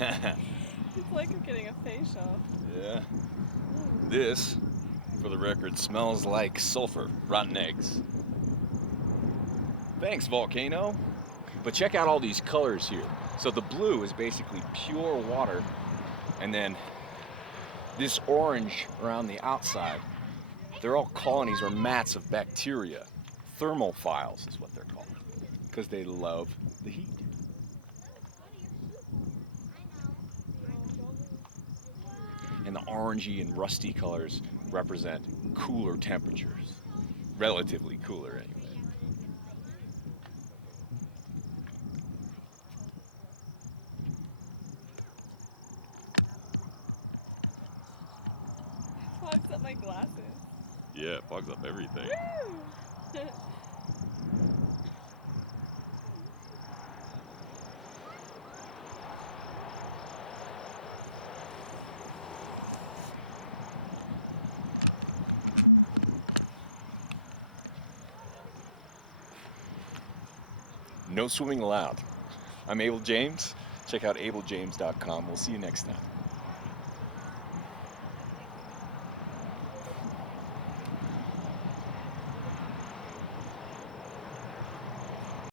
It's like I'm getting a facial. Yeah. This, for the record, smells like sulfur, rotten eggs. Thanks, volcano. But check out all these colors here. So the blue is basically pure water, and then this orange around the outside, they're all colonies or mats of bacteria. Thermophiles is what they're called, because they love the heat. And the orangey and rusty colors represent cooler temperatures, relatively cooler anyway. Fogs up my glasses. Yeah, it fogs up everything. Woo! No swimming allowed. I'm Abel James. Check out abeljames.com. We'll see you next time.